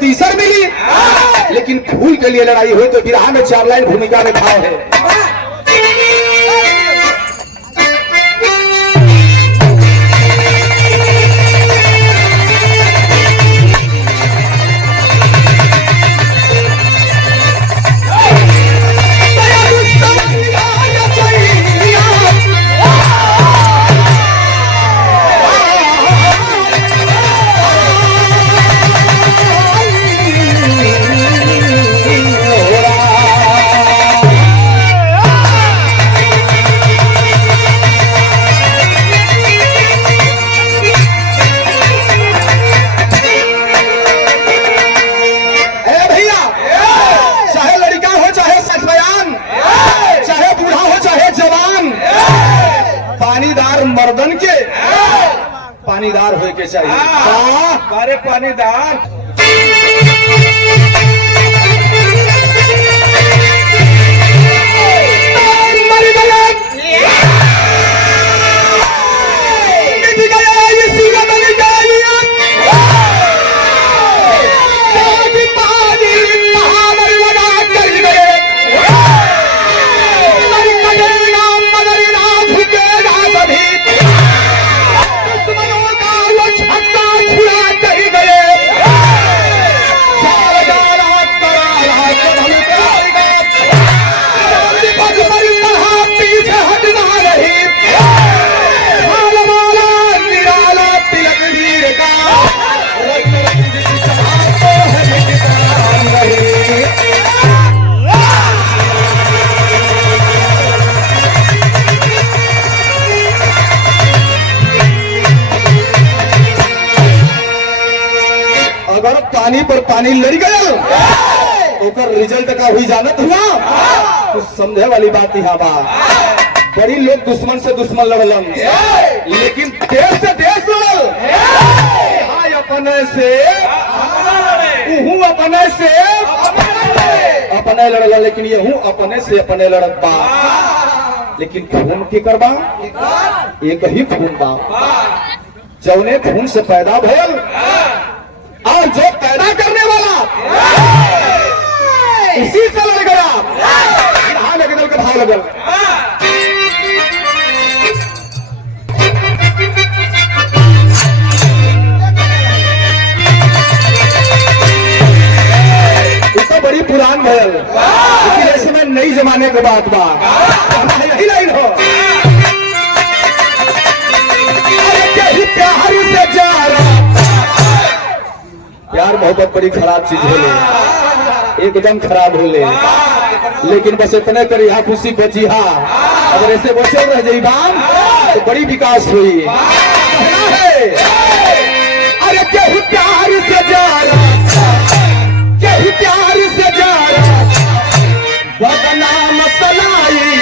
तीसर मिली, लेकिन फूल के लिए लड़ाई हुई तो बिरहा में 4 लाइन भूमिका में भाव है। पानीदार मर्दन के पानीदार होए के चाहिए। अरे पानीदार पानी पर पानी लड़ गया तो रिजल्ट का हुई जानत हुआ तो समझे वाली बात यहाँ बा। बड़ी लोग दुश्मन से दुश्मन लड़लन, लेकिन देश से देश लड़ल। अपने से अपने से अपने लड़ल, लेकिन यहू अपने से अपने लड़त बा। लेकिन खून की करबा एक ही खून बा, जौने खून से पैदा भयल और जो पैदा करने वाला उसी से लड़ गया। लगल का भाव लगल तो बड़ी पुरान भयल, लेकिन ऐसे में नई जमाने के बात बा। यही लाइन हो प्यार से जा रहा। प्यार मोहब्बत बड़ी खराब चीज है, एकदम खराब हो ले, लेकिन बस इतने कर यहाँ खुशी बची। अगर ऐसे बचे रह जाइबान तो बड़ी विकास हुई। अरे केहू प्यार से जा रहा, केहू प्यार से जा रहा, बदनाम सलाई।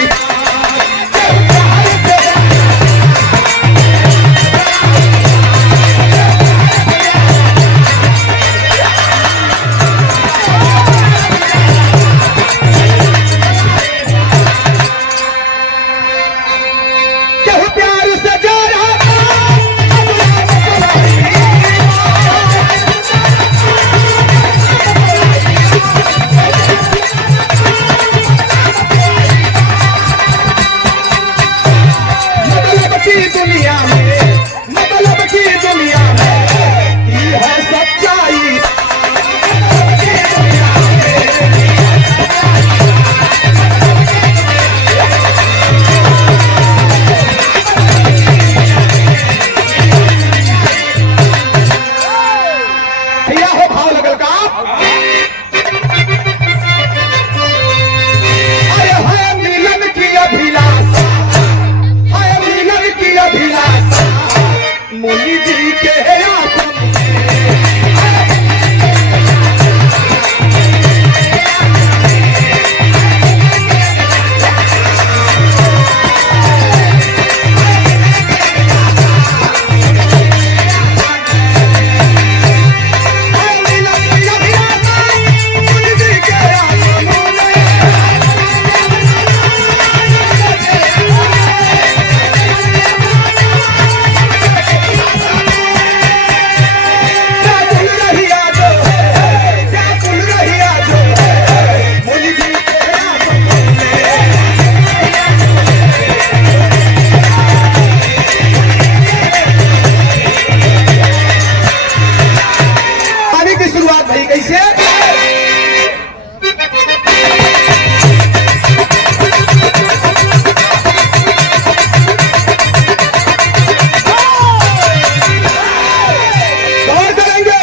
बात भाई कैसे? गौर करेंगे,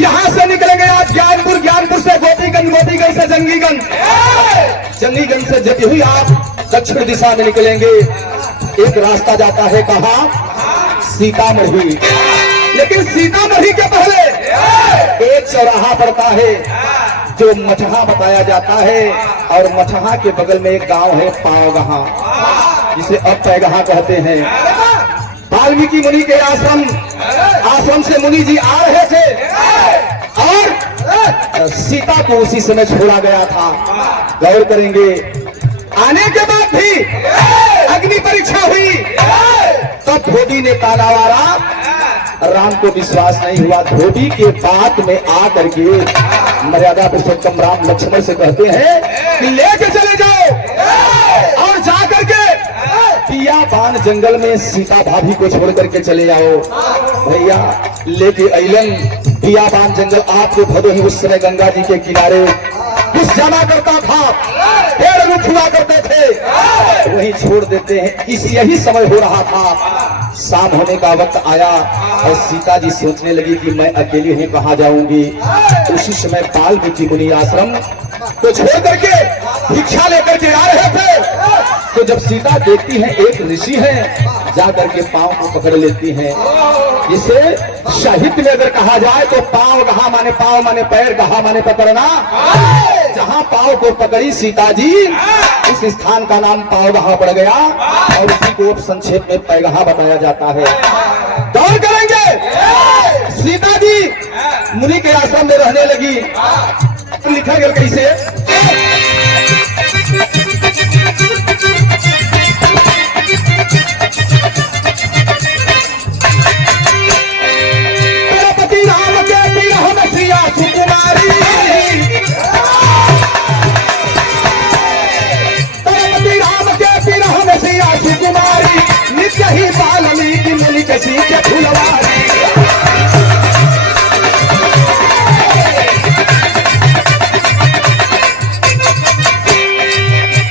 यहां से निकलेंगे आज ज्ञानपुर, ज्ञानपुर से गोपीगंज, गोपीगंज से जंगीगंज, जंगीगंज से जब ही आप दक्षिण दिशा में निकलेंगे एक रास्ता जाता है कहां? सीतामढ़ी। लेकिन सीतामढ़ी के पहले एक चौराहा पड़ता है जो मचहा बताया जाता है, और मचहा के बगल में एक गांव है पावगहा, जिसे अब पैगहा कहते हैं। वाल्मीकि मुनि के आश्रम से मुनि जी आ रहे थे और सीता को उसी समय छोड़ा गया था। गौर करेंगे, आने के बाद भी अग्नि परीक्षा हुई, तब धोबी ने ताला मारा, राम को विश्वास नहीं हुआ। धोबी के बात में आकर के मर्यादा पुरुषोत्तम राम लक्ष्मण से कहते हैं कि लेके चले जाओ और जाकर के बियाबान जंगल में सीता भाभी को छोड़ करके चले जाओ। भैया लेके अइलन बियाबान जंगल, आपको भदोही उस समय गंगा जी के किनारे कुछ जाना करता था, पेड़ रुख हुआ करते थे, वहीं छोड़ देते हैं। इस यही समय हो रहा था, शाम होने का वक्त आया और सीता जी सोचने लगी कि मैं अकेली ही कहाँ जाऊंगी। उसी समय वाल्मीकि मुनि आश्रम को छोड़ करके भिक्षा लेकर के आ रहे थे, तो जब सीता देखती है एक ऋषि है, जाकर के पांव को पकड़ लेती हैं। इसे साहित्य में अगर कहा जाए तो पांव माने पैर, गहा माने पकड़ना। जहां पांव को पकड़ी सीता जी, उस स्थान का नाम पावगहा पड़ गया और उसी को संक्षेप में पैगहा बताया जाता है। गौर करेंगे, सीता जी मुनि के आश्रम में रहने लगी। लिखा गया कैसे? राम के विरह में सिया सुकुमारी, राम के विरह में सिया सुकुमारी, नित्य ही वाल्मीकि मुनि के सीखे फुलवारी।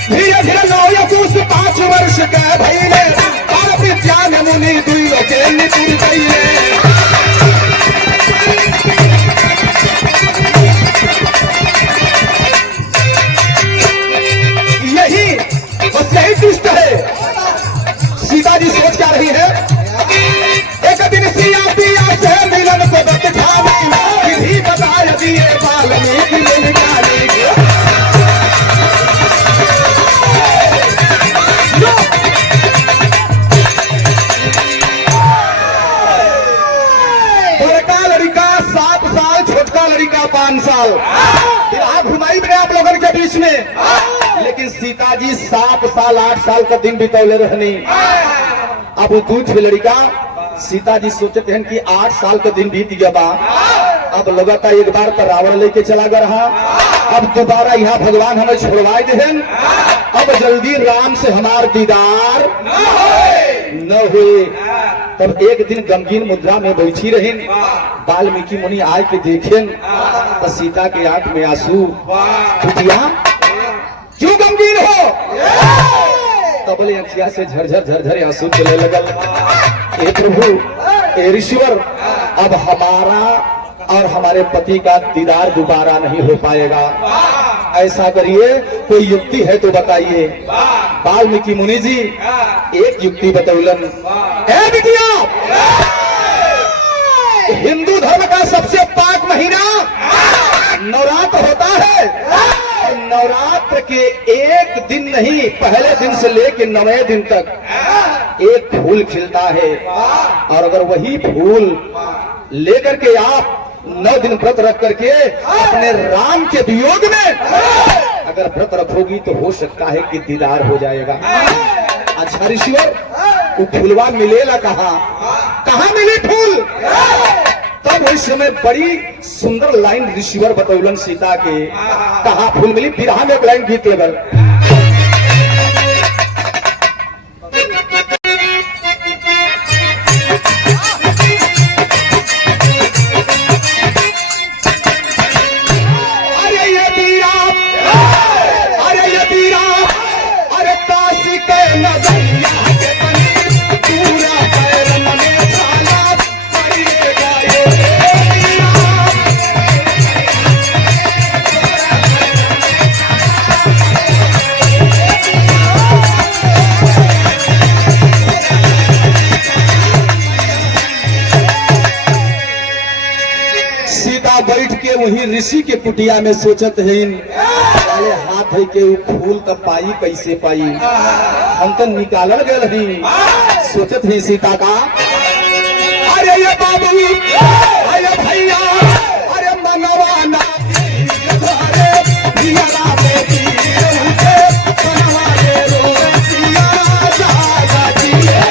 धीरे धीरे 9-5 वर्ष के भैले, और विज्ञान मुनि दुई के निपुण गईले। यही दुष्ट है। सीता जी सोच क्या रही है? एक दिन सिया पिया से मिलन को वक्त ठानी, विधि बताया दिए वाल्मीकि मुनि ज्ञानी। बड़का लड़का 7 साल, छोटका लड़का 5 साल, विवाह घुमाई में आप लोगों के बीच में। लेकिन सीता जी 7 साल 8 साल का दिन बितौले रहनी। अब दूठ लड़का, सीता जी सोचते हैं कि 8 साल का दिन बीत गया बा, अब लगाता एक बार तो रावण लेके चला गया रहा, अब दोबारा यहाँ भगवान हमें छोड़वाए देन, अब जल्दी राम से हमार दीदार न हुए। तब एक दिन गमगीन मुद्रा में बैठी रही, वाल्मीकि मुनि आए के देखें तो सीता के आंख में आंसू। क्यों गमगीन हो? तबले अखिया से झरझर आंसू चलने लगल। हे प्रभु, हे ऋषिवर, अब हमारा और हमारे पति का दीदार दोबारा नहीं हो पाएगा, ऐसा करिए, कोई युक्ति है तो बताइए। वाल्मीकि मुनि जी एक युक्ति बतौलन। ए बिटिया, हिंदू धर्म का सबसे पाक महीना नवरात्र होता है। नवरात्र के एक दिन नहीं, पहले दिन से लेकर 9वें दिन तक एक फूल खिलता है, और अगर वही फूल लेकर के आप 9 दिन व्रत रख करके अपने राम के वियोग में अगर व्रत रखोगी तो हो सकता है कि दीदार हो जाएगा। अच्छा ऋषिवर, वो फूलवा मिलेला कहाँ मिली फूल? तब उस समय बड़ी सुंदर लाइन ऋषिवर बतौलन सीता के, कहाँ फूल मिली? फिर हम एक लाइन गीत लगल। वही ऋषि के कुटिया में सोचत है अरे हाथ है के उ फूल तब पाई कैसे पाई हम तो निकालल गए ही सोचत ही सीता का अरे ये बाबू अरे भैया अरे मनवाना अरे पिया बेटी उनके बनवाले रोटियां जागा दिए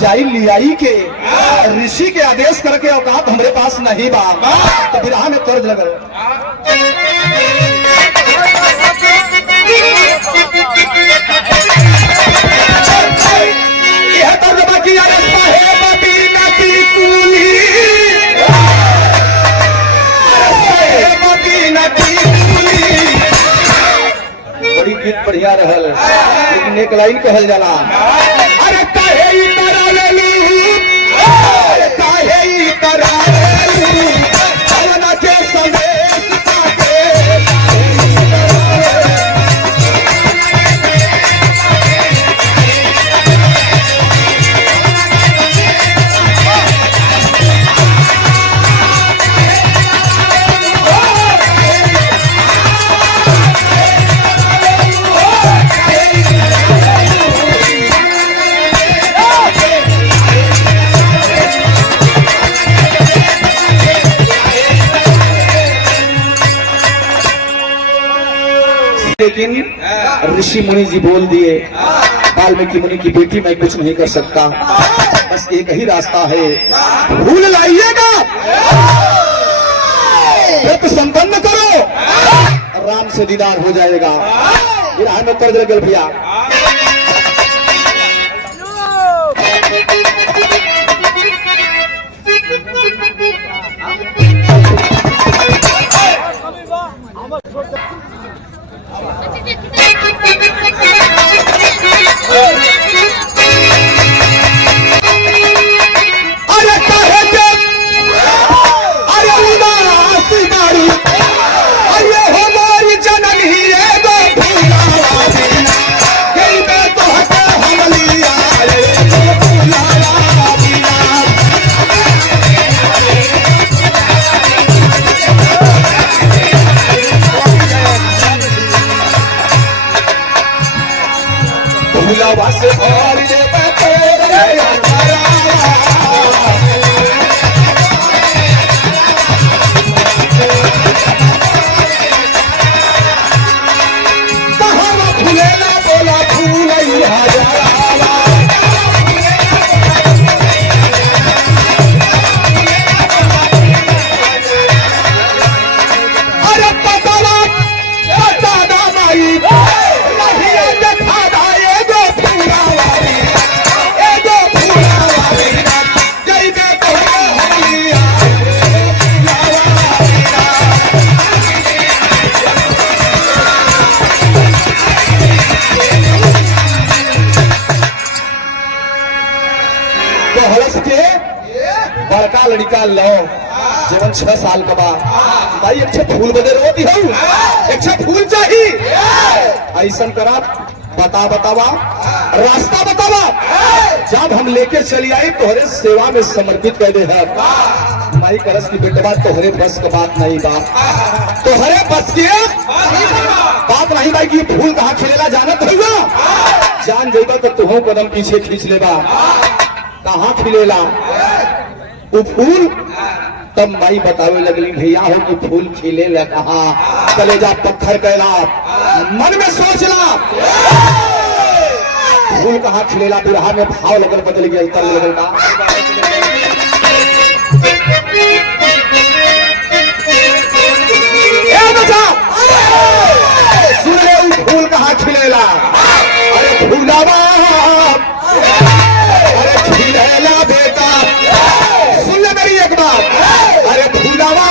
जाई लियाई के ऋषि के आदेश करके औकात हमारे पास नहीं बा तो विराह में कर्ज लगल यह तर्जमा किया बड़ी गीत बढ़िया रहल लेकिन एक लाइन कहल जाला अरे काहे ई करावेलू अरे काहे ई करावेलू भवना के संदेश पाके लेकिन ऋषि मुनि जी बोल दिए वाल्मीकि मुनि की बेटी मैं कुछ नहीं कर सकता बस एक ही रास्ता है भूल लाइएगा व्रत संपन्न करो राम से दीदार हो जाएगा विराह में कर्ज लगल भैया अरे काहे के अरे उदास बारू अरे हो मोरी जननी एगो फुलावा बिना कई बे तो हटे हमलिया एगो फुलावा बिना फुलावा से और जे बाते बड़का लड़का लो जीवन 6 साल का बाद भाई एक फूल बदे रोती हूँ एक फूल चाहिए ऐसा करा बतावा रास्ता बतावा। जब हम लेके चली आई तोहरे सेवा में समर्पित कर दे है माई करस की बेटवा तोहरे बस का बात नहीं बा, तोहरे बस की बात नहीं भाई कि फूल कहाँ खिलेला जानत होगा, जान जेबा तो तुहो कदम पीछे खींच लेबा। कहाँ खिलेला वो फूल? तब माई बतावे लगली भैया हो कि फूल खिले ल कहाँ, कलेजा पत्थर कैला, मन में सोचला फूल कहाँ खिलेला। बिरहा में भाव लगल बदल गया, तल लगल का सुन ले वो फूल कहाँ खिलेला। अरे फूलावा अरे खिलेला बेटा, सुन ले मेरी एक बात। अरे फूलावा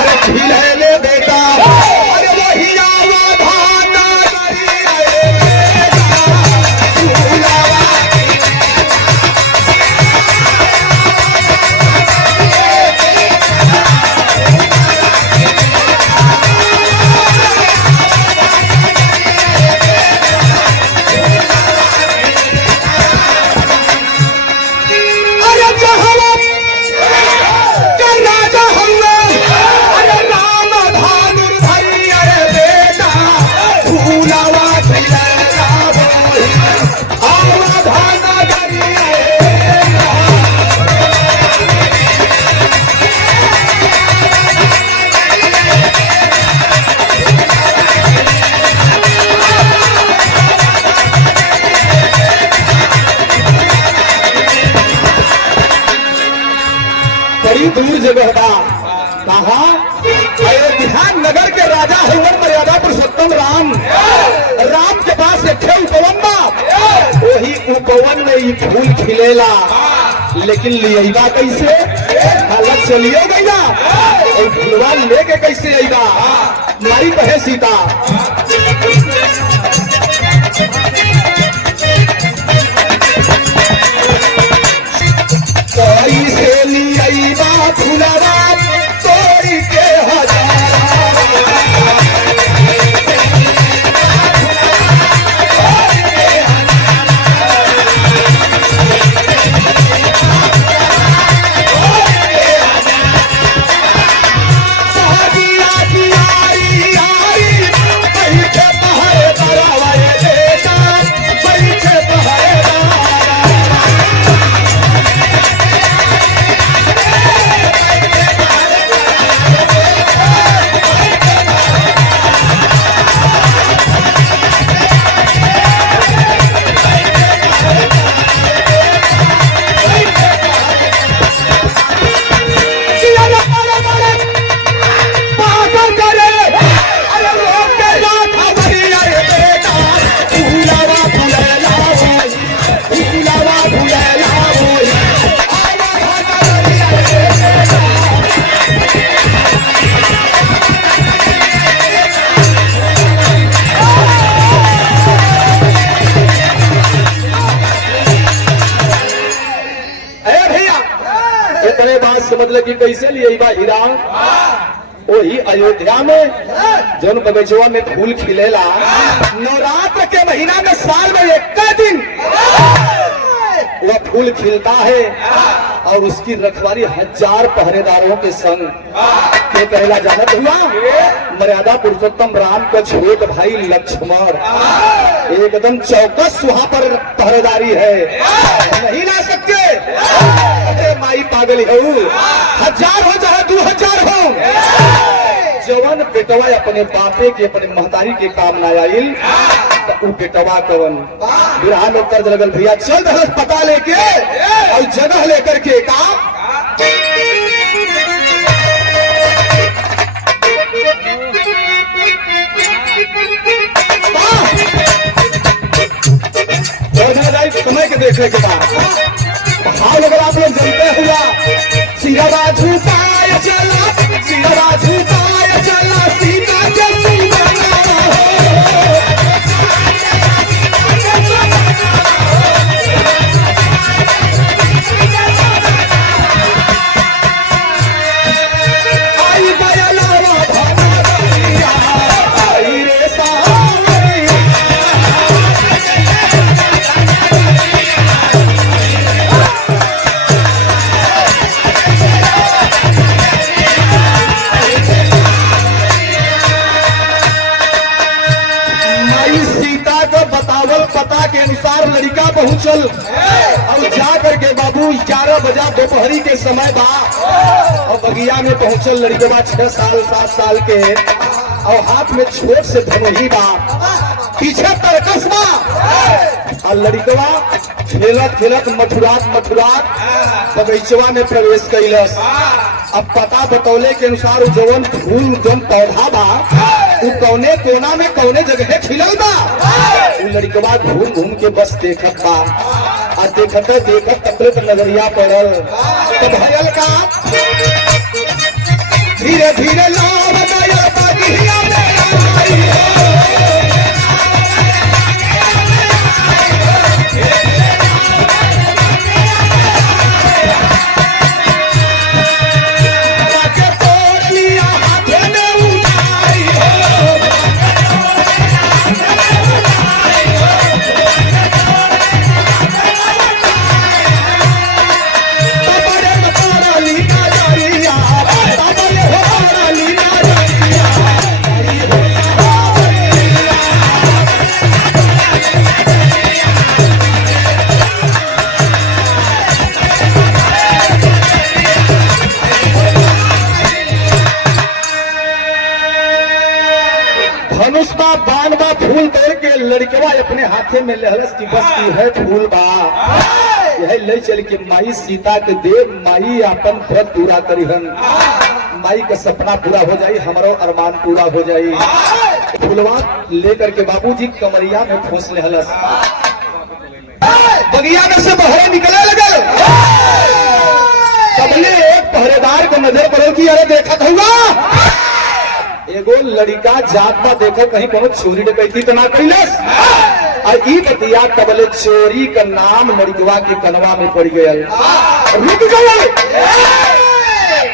अरे खिलेले बेटा, अरे वही आवा भाना दूर जगह बा। कहा अयोध्या नगर के राजा हवन मर्यादा पुरुषोत्तम राम, राम के पास एक उपवन बा, वही उपवन में ये फूल खिलेला। लेकिन लिएगा कैसे? हालत चलिए गईला और फूलवा लेके कैसे आईगा? मारी कहे सीता कैसे लिएगा फूलवा तोड़ के समझल कि कैसे लिए हीरा वही अयोध्या में जौन बगीचवा में फूल खिलेला। नवरात्र के महीना में साल में एक दिन वह फूल खिलता है और उसकी रखवाली 1000 पहरेदारों के संग के कहला जानत हुआ मर्यादा पुरुषोत्तम राम का छोट भाई लक्ष्मण एकदम चौकस वहां पर पहरेदारी है, नहीं ला सकते। अरे माई पागल है 1000 हो चाहे 2000 हो, जवन बेटवा अपने बापे के अपने महतारी के काम ना आइल तो बेटवा कवन बिरहा में कर्ज लगल भैया चल दहस पता लेके और जगह लेकर के काम समय के देखने के बाद भाव अगर आप लोग जानते हुआ सिरवा झुकाया चला, सिरवा झुकाया चला सीता के बाबू 11 बजा दोपहरी के समय बा और बगिया में पहुंचल लड़कवा 6 साल 7 साल के और हाथ में छोट से धनुही बा, पीछे तरकस बा और लड़कवा खेलत खेलत मथुरात बगीचवा में प्रवेश कैलस। अब पता बतौले के अनुसार जवन फूल जवन पौधा बा उ कौने कोना में कौने जगह खिलल बा। उ लड़कवा घूम घूम के बस देखत बा और देखत तकले तो नजरिया पड़ल। तो भयल का धीरे धीरे लाभ दया बगिया में आई हो। बानवा फूल तोड़ के लड़कवा अपने हाथे में लहलस की बस की है फूल बा यह ले चल के माई सीता के देव माई अपन व्रत पूरा करिहन, माई का सपना पूरा हो जाई, हमारो अरमान पूरा हो जाई। फूलवा लेकर के बाबूजी कमरिया में ठोस लहलस, बगिया में से बहरे निकले लगल। सबने एक पहरेदार को नजर पड़ल की अरे देखत हुआ एगो लड़का जात बा, देखो कहीं कोनो चोरी डकैती तो ना कैलस। और ई बतिया तबले चोरी का नाम लड़कवा के कनवा में पड़ गया। रुक गए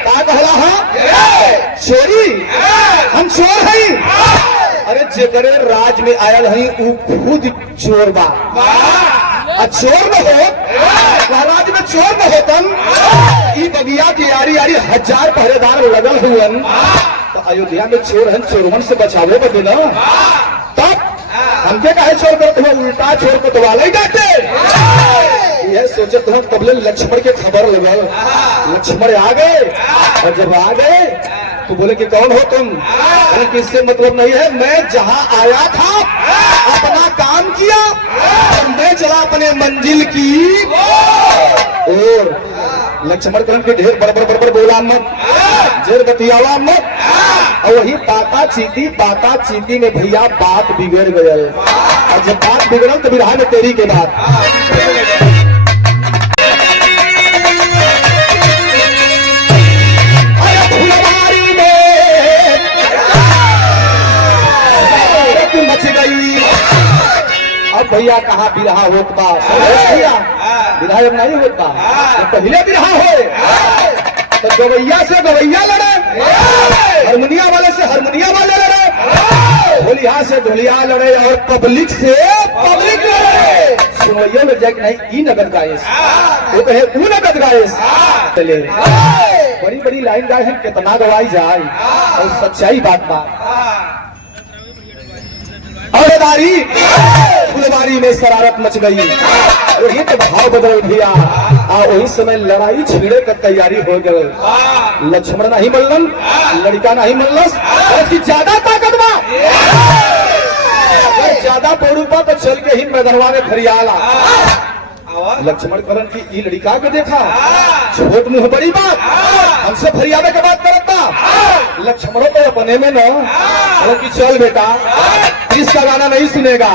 का कहला हा चोरी हम चोर हई। अरे जेकरे राज में आयल हई उ खुद चोर बा। चोर न हो राज में चोर न होतन ई बगिया की यारी यारी 1000 पहरेदार लगल हुअन। तो अयोध्या में चोर हैं, चोरवन से बचावे बदे ना। तब हमके काहे चोर करते हो, उल्टा चोर को दबाले ही जाते। यह सोचे तो तबले लक्ष्मण के खबर लगल। लक्ष्मण आ गए और जब आ गए तो बोले कि कौन हो तुम? किससे मतलब नहीं है, मैं जहां आया था अपना काम किया और मैं चला अपने मंजिल की और लक्ष्मण कहन के ढेर बड़बड़ बोला मत, जेर बतियावा मत। और वही बाता चीती में भैया बात बिगड़ गयल। और जब बात बिगड़ल तो बिरहा में तेरी के बात मच गई। अब भैया कहा बिरहा होत बा भैया बिरहा जब नहीं होता पहले बिरहा हो तो गवैया से गवैया लड़े, हारमोनिया वाले से हारमोनिया वाले लड़े, ढोलिया से ढोलिया लड़े और पब्लिक से पब्लिक लड़े। सुनैया में जाके नहीं ई नगद गायस वो कहे ऊ नगद गायस। चले बड़ी बड़ी लाइन गाए हैं, कितना गवाई जाए और सच्चाई बात बा। फुलवारी में शरारत मच गई, वही तो भाव बदल दिया। वही समय लड़ाई छिड़े का तैयारी हो गई। लक्ष्मण नहीं मल्लन, लड़का नहीं मल्लस, ज्यादा ताकत बा, ज्यादा पौड़ूपा तो चल के ही मैदानवा में फरियाला। लक्ष्मण करन की ई लड़का के देखा, छोट मुंह बड़ी बात, हमसे फरियादे के बात करता। लक्ष्मणों तो अपने में न कि चल बेटा इसका गाना नहीं सुनेगा,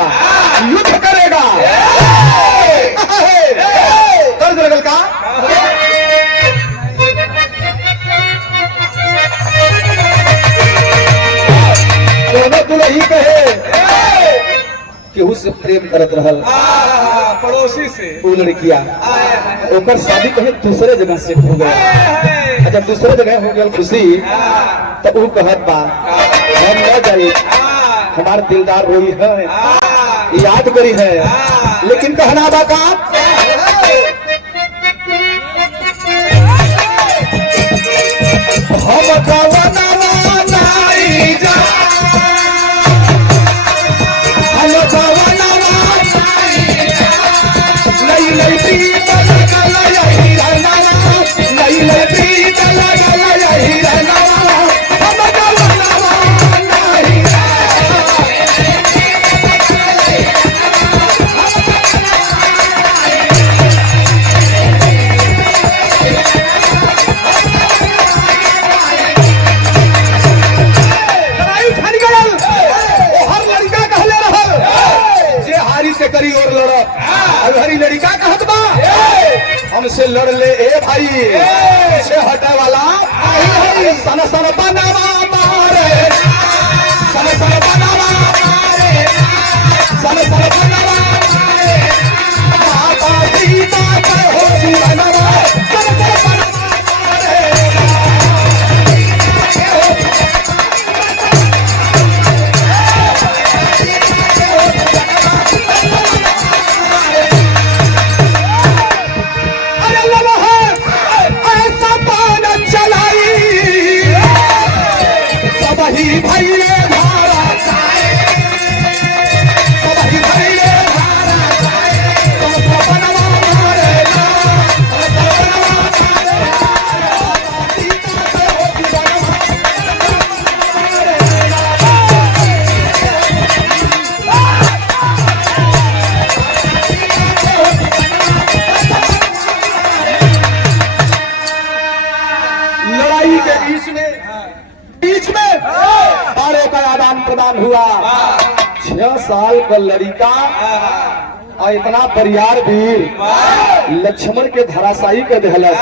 युद्ध करेगा। तर्ज लगल का दोनों दुल्ही कहे केहू से प्रेम करत रहल, पड़ोसी से वो लड़किया ओकर शादी कहीं दूसरे जगह से हो गया। जब दूसरे जगह हो गया खुशी तो वो कहत बा हम न जाए, हमारे दिलदार रोई है, याद करी है, लेकिन कहना बा का हम कवनवा नहीं जा, हम कवनवा नहीं जा, नहीं नहीं पीपल कलई हमसे लड़ ले ए भाई, पीछे हटे वाला सन सन बनावा मारे, सन सन बनावा मारे, सन सन बनावा मारे, माता सीता का हो जीवनवा, सन सन बनावा मारे। बीच में बारों का आदान प्रदान हुआ। 6 साल का लड़का और इतना परियार वीर लक्ष्मण के धराशायी कर दिलस।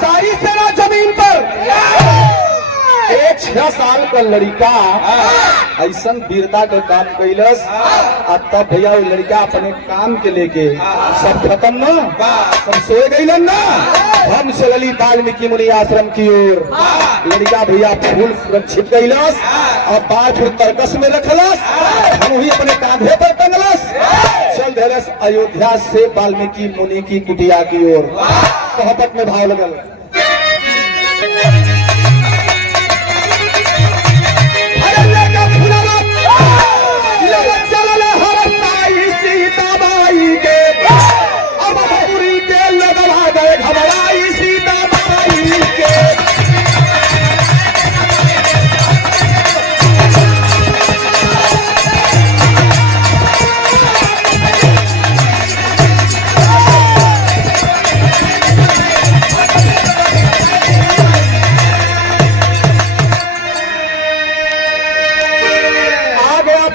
सारी सेना जमीन पर। एक 6 साल का लड़का ऐसा वीरता का काम कैलस, और तब भैया वो लड़का अपने काम के लेके सब खत्म न, सब सोए गई ना। हम चलली वाल्मीकि मुनि आश्रम की ओर। लड़का भैया फूल सुरक्षित कैलस और बार तरकस में रखलस, हम वही अपने कांधे पर टंगलस, चल देलस अयोध्या से वाल्मीकि मुनि की कुटिया की ओर। मोहब्बत में भाव लगल।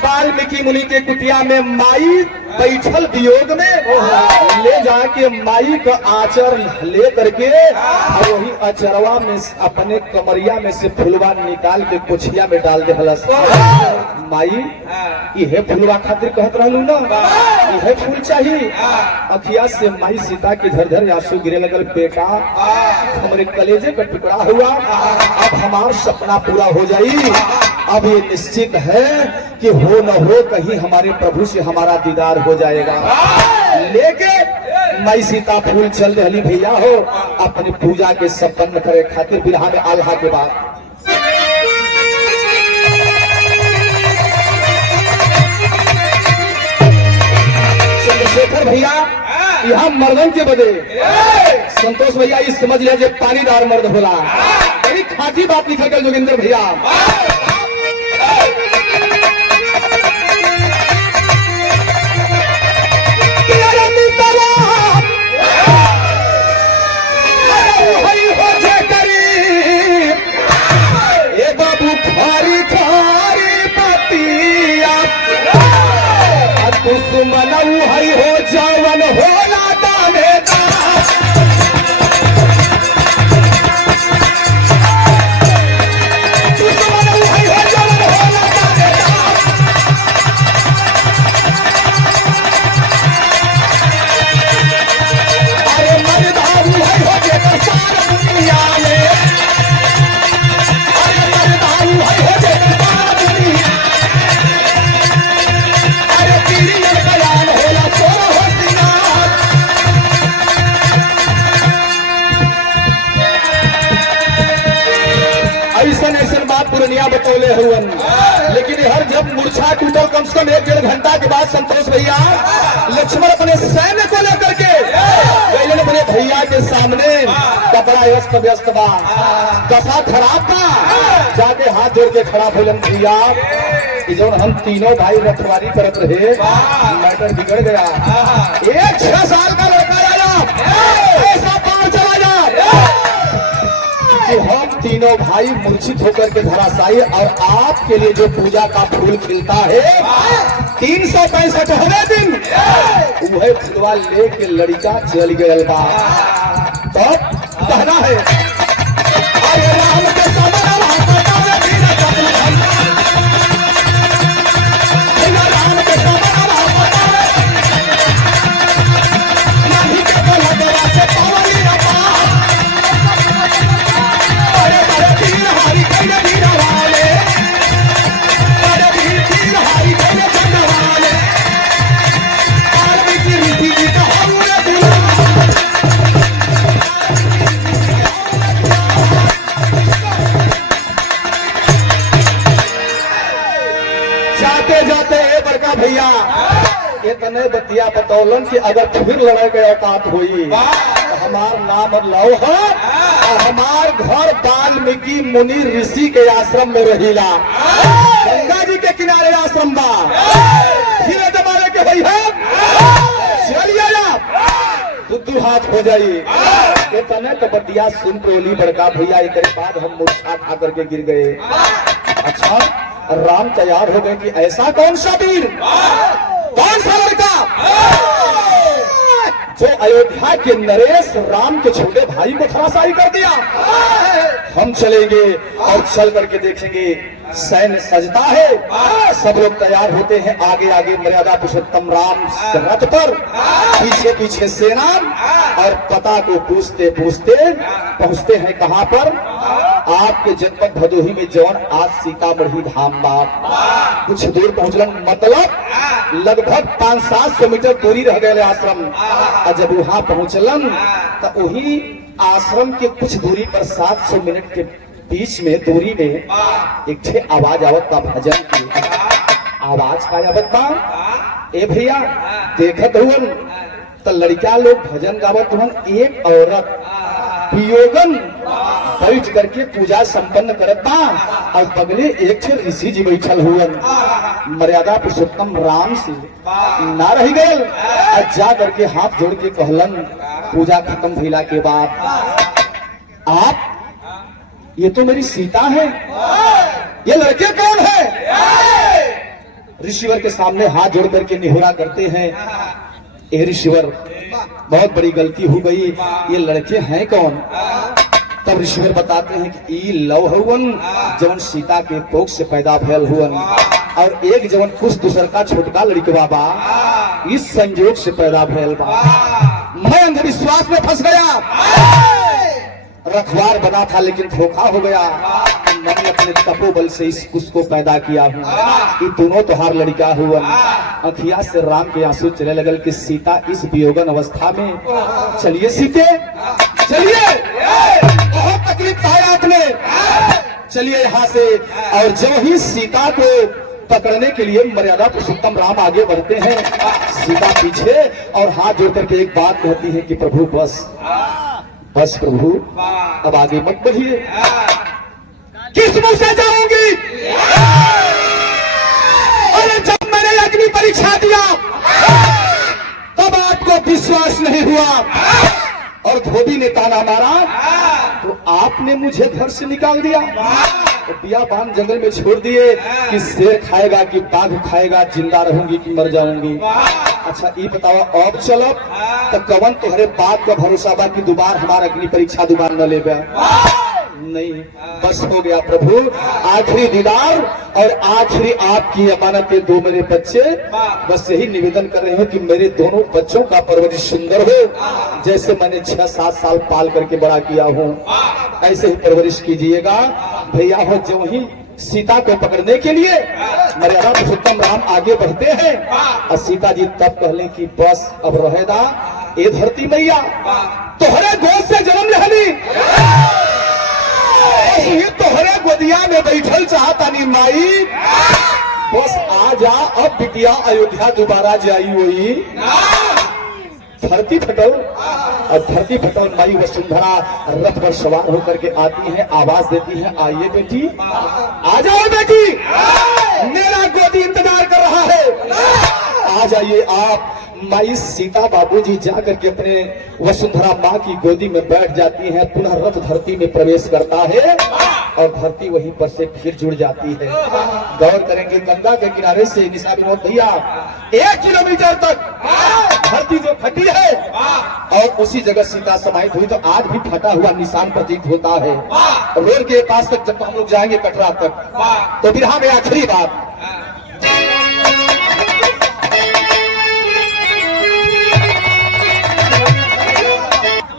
वाल्मीकि मुनि के कुटिया में माई बैठल वियोग में, ले जाके माई का आचर ले करके और वही अचरवा में अपने कमरिया में से फुलवा निकाल के पोछिया में डाल दे हलस। माई यह फुलवा खातिर कहत रहलू ना, यह फूल चाहिए। अखिया से माई सीता के झरझर आंसू गिरे लगल। बेटा हमारे कलेजे का टुकड़ा हुआ, अब हमारा सपना पूरा हो जाई। अब ये निश्चित है कि हो न हो कहीं हमारे प्रभु से हमारा दीदार हो जाएगा। लेके माई सीता फूल चल रही भैया हो अपनी पूजा के संपन्न करे खातिर बिरहा में आल्हा के बाद। चंद्रशेखर भैया यहाँ मर्दन के बदे, संतोष भैया ये समझ लिया जो पानीदार मर्द होला। खाटी बात निकल कर जोगिंदर भैया। दुश्मनऊ हई हो जवन होला दानेदार, दुश्मनऊ हई हो जवन होला दानेदार। अरे मर्दाऊ हई हो जे सार दुनिया में, अरे मर्दाऊ हई हो जे सार दुनिया। ऐसा बात पुरनिया बतौले हुवन, लेकिन हर जब मूर्छा टूटल कम से कम 1-1.5 घंटा के बाद संतोष भैया लक्ष्मण अपने सैन्य को लेकर के गए अपने भैया के सामने। कपड़ा अस्त व्यस्त बा, दशा खराब बा, जाके हाथ जोड़ के खड़ा भोलन भैया कि जो हम तीनों भाई रखवारी करत रहे, मैटर बिगड़ गया। एक 6 साल का लड़का ऐसा पार चला जा कि हम तीनों भाई मूर्छित होकर के धराशायी, और आपके लिए जो पूजा का फूल खिलता है 365 दिन वह फुलवा लेके लड़का चल गया बा। तो कहना है अरे राम के समरवा पटावे वीर सपन धन्ना। अरे राम के समरवा पटावे नहीं के बलगवा से पावनी रपा। अरे बड़े वीर हरि कैले वीर वाले, बड़े वीर हरि कैले चंद वाले। आरती की रीति की तो हमने दिला। जाते जाते ए बड़का भैया इतने बतिया बतौलन कि अगर फिर लड़ाई के औकात हुई तो हमार नाम लो है और हमार घर वाल्मीकि मुनि ऋषि के आश्रम में रहीला। गंगा जी के किनारे आश्रम बा। फिर जमाने के भैया चलिए आप दुद्दू हाथ हो जाई। इतने तो बतिया सुन टोली बड़का भैया एक बाद हम मूर्छा खा करके गिर गए। अच्छा राम तैयार हो गए कि ऐसा कौन सा वीर, कौन सा लड़का जो अयोध्या के नरेश राम के छोटे भाई को धराशायी कर दिया। हम चलेंगे और चल करके देखेंगे। सैन्य सजता है, सब लोग तैयार होते हैं। आगे आगे मर्यादा पुरुषोत्तम राम रथ पर, पीछे पीछे सेना। और पता को पूछते पूछते पहुंचते हैं कहां पर, आपके जनपद भदोही में जौन आज सीतामढ़ी धाम बाप। कुछ दूर पहुंचलन, मतलब लगभग 500-700 मीटर दूरी रह गए आश्रम। और जब वहां पहुंचलन तो वही आश्रम के कुछ दूरी पर 700 मिनट के बीच में दूरी में एक छे आवाज आवत का भजन की। आवाज का आवत बा ए भैया देखत हुन तो लड़का लोग भजन गावत हुन। एक औरत वियोगन बैठ करके पूजा संपन्न करत बा और बगले एक छे ऋषि जी बैठल हुन। मर्यादा पुरुषोत्तम राम से ना रह गए और जा करके हाथ जोड़ के कहलन पूजा खत्म भइला के बाद, आप ये तो मेरी सीता है, ये लड़के कौन है? ऋषिवर के सामने हाथ जोड़ करके निहोरा करते हैं, ए ऋषिवर बहुत बड़ी गलती हो गई, ये लड़के हैं कौन? तब ऋषिवर बताते हैं कि ई लव हुवन जवन सीता के कोख से पैदा भयल हुवन, और एक जवन कुछ दूसर का छोटका लड़कवा बा इस संयोग से पैदा भयल बा। मैं अंधविश्वास में फंस गया, रखवार बना था लेकिन धोखा हो गया। मैंने अपने तपोबल से इस कुछ को पैदा किया हूँ। ये दोनों तोहार लड़का हुआ। अखिया से राम के आंसू चले लगल कि सीता इस वियोगन अवस्था में। चलिए सीते चलिए, बहुत तकलीफ पाए आपने, चलिए यहाँ से। और जब ही सीता को पकड़ने के लिए मर्यादा पुरुषोत्तम राम आगे बढ़ते हैं, सीता पीछे और हाथ जोड़ करके एक बात कहती है कि प्रभु बस बस प्रभु अब आगे मत बढ़िए। किस मुंह से जाऊंगी? अरे जब मैंने अग्नि परीक्षा दिया तब आपको विश्वास नहीं हुआ और धोबी ने ताना मारा तो आपने मुझे घर से निकाल दिया, तो बियाबान जंगल में छोड़ दिए कि शेर खाएगा कि बाघ खाएगा, जिंदा रहूंगी कि मर जाऊंगी। अच्छा ये बताओ अब चलो तो कवन तुम्हारे बात का भरोसा बा कि दोबारा हमारा अग्नि परीक्षा दोबारा न लेगा? नहीं, बस हो गया प्रभु, आखिरी दीदार और आखिरी आपकी अमानत के दो मेरे बच्चे। बस यही निवेदन कर रहे हैं कि मेरे दोनों बच्चों का परवरिश सुंदर हो, जैसे मैंने 6-7 साल पाल करके बड़ा किया हूँ ऐसे ही परवरिश कीजिएगा। भैया हो जो ही सीता को पकड़ने के लिए मर्यादा पुरुषोत्तम राम आगे बढ़ते हैं और सीता जी तब कहले कि बस अब रहेदा ये धरती मैया तोहरे गोद से जन्म लहली, तोहरे गोदिया में बैठल चाहतानी माई, बस आ जा अब बिटिया अयोध्या दोबारा जाई हुई। धरती फटल और धरती फटल माई वसुंधरा रथ पर सवार होकर के आती है, आवाज देती है आइए बेटी, आ जाओ बेटी, मेरा गोदी इंतजार कर रहा है, आ जाइए आप। माई सीता बाबूजी जाकर के अपने वसुंधरा माँ की गोदी में बैठ जाती है। पुनः रथ धरती में प्रवेश करता है और धरती वहीं पर से फिर जुड़ जाती है। गौर करेंगे गंगा के किनारे से निशा विनोद भैया 1 किलोमीटर तक धरती जो फटी है और उसी जगह सीता समाहित हुई, तो आज भी फटा हुआ निशान प्रतीत होता है। रेल के पास तक जब हम लोग जाएंगे कटरा तक, तो बिरहा में आखिरी बात,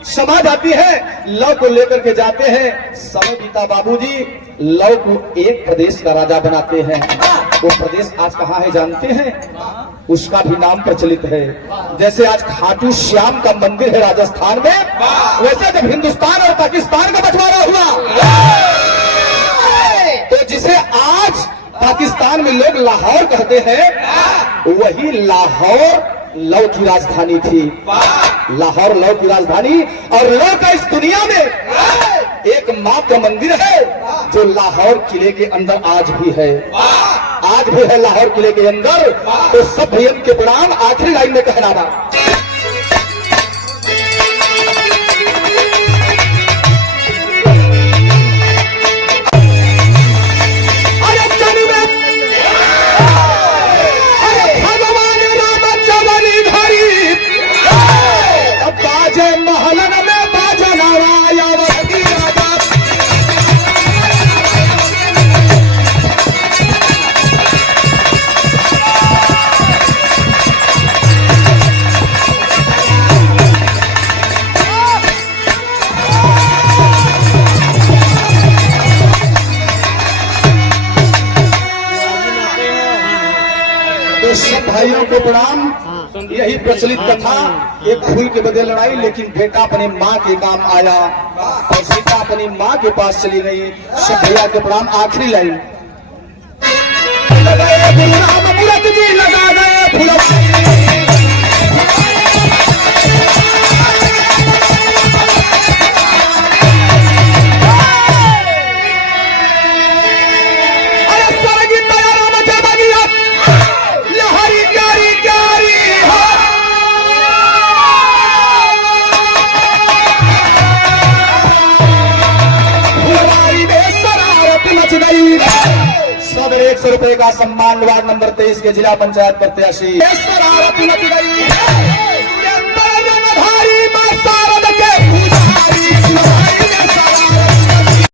समाज आती है, लव को लेकर के जाते हैं। समय बीता बाबूजी, लव को एक प्रदेश का राजा बनाते हैं। वो प्रदेश आज कहाँ है जानते हैं? उसका भी नाम प्रचलित है। जैसे आज खाटू श्याम का मंदिर है राजस्थान में, वैसे जब हिंदुस्तान और पाकिस्तान का बंटवारा हुआ, तो जिसे आज पाकिस्तान में लोग लाहौर कहते हैं, वही लाहौर लव की राजधानी थी। लाहौर लव की राजधानी, और लव का इस दुनिया में एकमात्र मंदिर है जो लाहौर किले के अंदर आज भी है। आज भी है लाहौर किले के अंदर। तो सब भैया के प्रणाम। आखिरी लाइन में कहना था, सब भाइयों को प्रणाम। यही प्रचलित कथा, एक फूल के बदले लड़ाई, लेकिन बेटा अपनी माँ के काम आया और सीता अपनी माँ के पास चली गई। सब भैया के प्रणाम। आखिरी लाइन, सदर 100 रुपए का सम्मान वार्ड नंबर 23 के जिला पंचायत प्रत्याशी।